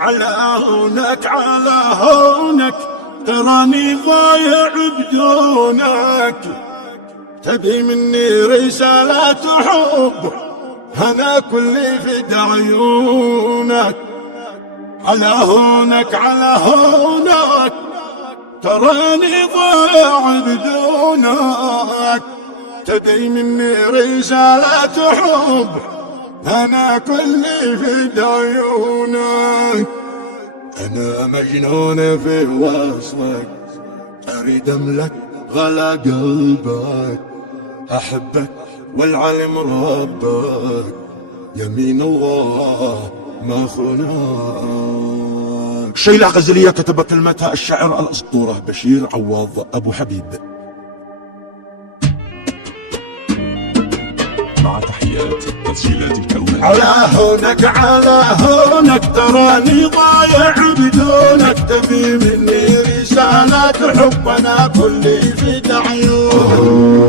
على هونك على هونك، تراني ضايع بدونك. تبي مني رسالة حب، أنا كلي في عيونك. على هونك على هونك، تراني ضايع بدونك. تبي مني رسالة حب، أنا كلي في عيونك. أنا مجنون في وصلك، أريد أملك غلا قلبك. أحبك والعلم ربك، يمين الله ما خناك. شيلة غزلية كتب كلمتها الشاعر الأسطورة بشير عواض أبو حبيب. مع تحيات تسجيلات الكون. على هونك على هونك، تراني ضايع بدونك. تبي مني رسالة حب، أنا كلي في عيونك.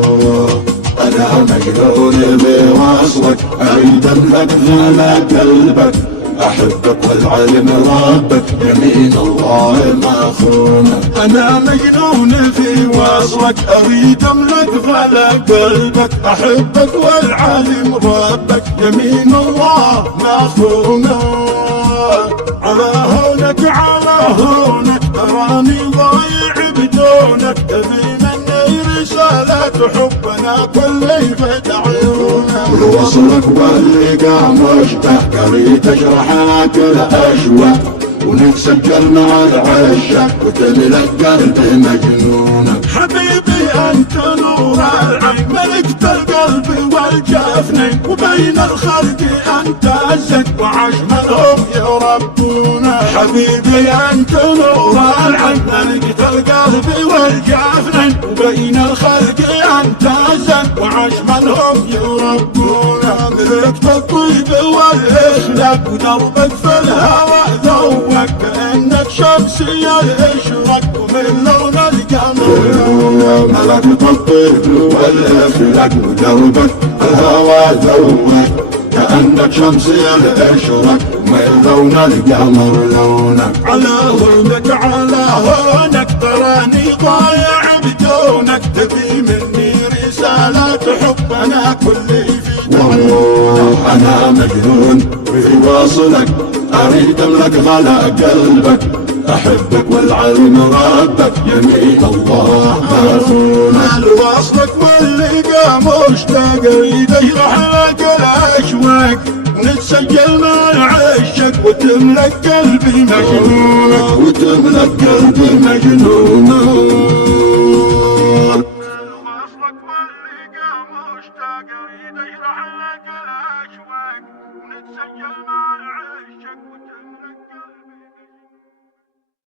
أنا مجنون بوصلك، أريد أملك غلا قلبك. أحبك والعلم ربك، يمين الله ما خونك. أنا مجنون في وصلك، أريد أملك غلا قلبك. أحبك والعلم ربك، يمين الله ما خونك. على هونك على هونك، تراني ضايع بدونك. تبي مني رسالة حب، أنا كلي في عيونك. وصلك واللقاء مشتاق، أريد أشرح لك الأشواق، ونتسجل مع العشاق، وتملك قلبي مجنونك. حبيبي أنت نور العين، ملكت القلب والجفنين. وبين الخلق أنت الزين، وعجملهم يربونا. حبيبي أنت نور العين، ملكت القلب والجفنين. وبين الخلق أنت الزين، وعجملهم يربونا. ملكت الطيب والإخلاق، ودربك في الهوى ذوق. كأنك شمسي الإشراق، ومن لون القمر ملكت الطيب والإخلاق، ودربك الهوى ذوق. كأنك شمسي الإشراق، ومن لون القمر لونك. على هونك على هونك، تراني ضايع بدونك. تبي مني رسالة حب، أنا كلي في عيونك. أنا مجنون في وصلك، أريد أملك غلا قلبك. أحبك والعلم ربك، يمين الله ما خونك. وصلك واللقا مشتاق، أريد أشرح لك الأشواق، ونتسجل مع العشق، وتملك قلبي مجنونك. وتملك قلبي مجنونك. وصلك واللقا مشتاق، أريد أشرح لك الأشواق، ونتسجل مع العشق.